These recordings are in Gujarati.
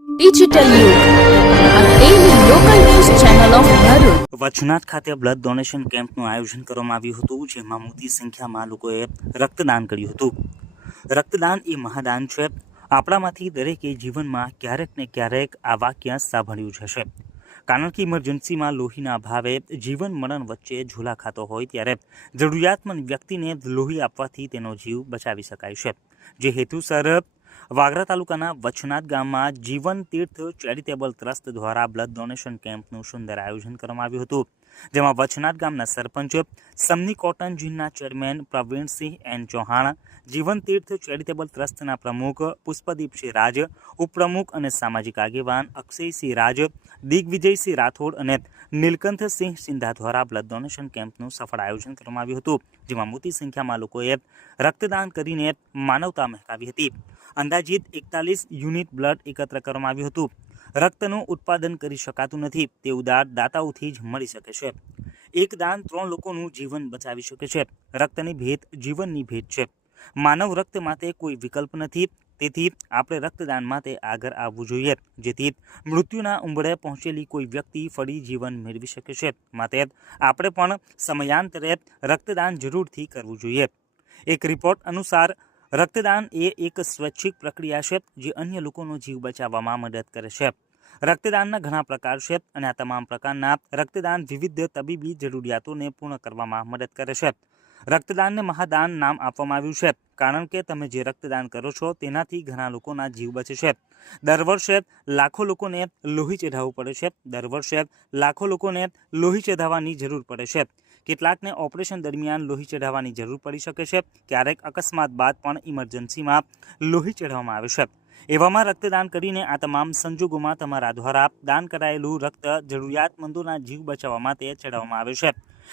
ડિજિટલ યુગ આ daily local news channel of Bharuch. Vachnath ખાતે બ્લડ ડોનેશન કેમ્પનું આયોજન કરવામાં આવ્યું હતું, જેમાં મોટી સંખ્યામાં લોકોએ રક્તદાન કર્યું હતું. રક્તદાન એ મહાદાન છે. આપણામાંથી દરેકે જીવનમાં ક્યારેક ને ક્યારેક આ વાક્ય સાંભળ્યું જ હશે. કારણ કે ઇમરજન્સીમાં લોહીના અભાવે જીવન મરણ વચ્ચે ઝૂલા ખાતો હોય ત્યારે જરૂરિયાતમંદ વ્યક્તિને લોહી આપવાથી તેનો જીવ બચાવી શકાય છે. જે હેતુસર વાગરા તાલુકાના વચનાથ ગામમાં જીવન તીર્થ ચેરિટેબલ ટ્રસ્ટ દ્વારા બ્લડ ડોનેશન કેમ્પનું સુંદર આયોજન કરવામાં આવ્યું હતું, જેમાં વચનાથ ગામના સરપંચ સમની કોટન જીનના chairman Pravinsinh N Chauhan, Jivan Tirth charitable ટ્રસ્ટના પ્રમુખ પુષ્પદીપસિંહ રાજ, ઉપપ્રમુખ અને સામાજિક આગેવાન અક્ષયસિંહ રાજ, દિગ્વિજયસિંહ રાઠોડ અને નીલકંઠસિંહ સિંધા દ્વારા બ્લડ ડોનેશન કેમ્પનું સફળ આયોજન કરવામાં આવ્યું હતું, જેમાં મોટી સંખ્યામાં લોકોએ રક્તદાન કરીને માનવતા મહેકાવી હતી. અંદાજિત 41 યુનિટ બ્લડ એકત્ર કરવામાં આવ્યું હતું. રક્તનું ઉત્પાદન કરી શકાતું નથી, તે ઉદાર દાતાઓથી જ મળી શકે છે. એક દાન 3 લોકોનું જીવન બચાવી શકે છે. રક્તની ભેટ જીવનની ભેટ છે. માનવ રક્ત માટે કોઈ વિકલ્પ નથી, તેથી આપણે રક્તદાન માટે આગળ આવવું જોઈએ, જેથી મૃત્યુના ઉંબરે પહોંચેલી કોઈ વ્યક્તિ ફરી જીવન મેળવી શકે છે. માટે આપણે પણ સમયાંતરે રક્તદાન જરૂરથી કરવું જોઈએ. એક રિપોર્ટ અનુસાર રક્તદાન એ એક સ્વૈચ્છિક પ્રક્રિયા છે, જે અન્ય લોકોનો જીવ બચાવવામાં મદદ કરે છે. રક્તદાનના ઘણા પ્રકાર છે અને આ તમામ પ્રકારના રક્તદાન વિવિધ તબીબી જરૂરિયાતોને પૂર્ણ કરવામાં મદદ કરે છે. રક્તદાનને મહાદાન નામ આપવામાં આવ્યું છે, કારણ કે તમે જે રક્તદાન કરો છો તેનાથી ઘણા લોકોના જીવ બચે છે. દર વર્ષે લાખો લોકોને લોહી ચઢાવવું પડે છે. દર વર્ષે લાખો લોકોને લોહી ચઢાવવાની જરૂર પડે છે. કેટલાકને ઓપરેશન દરમિયાન લોહી ચઢાવવાની જરૂર પડી શકે છે. ક્યારેક અકસ્માત બાદ પણ ઇમરજન્સીમાં લોહી ચઢાવવામાં આવે છે. એવામાં રક્તદાન કરીને આ તમામ સંજોગોમાં તમારા દ્વારા દાન કરાયેલું રક્ત જરૂરિયાતમંદોના જીવ બચાવવા માટે ચઢાવવામાં આવે છે.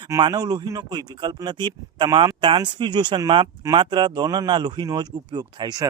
માનવ લોહીનો કોઈ વિકલ્પ નથી. તમામ ટ્રાન્સફ્યુઝનમાં માત્ર ડોનરના લોહીનો જ ઉપયોગ થાય છે.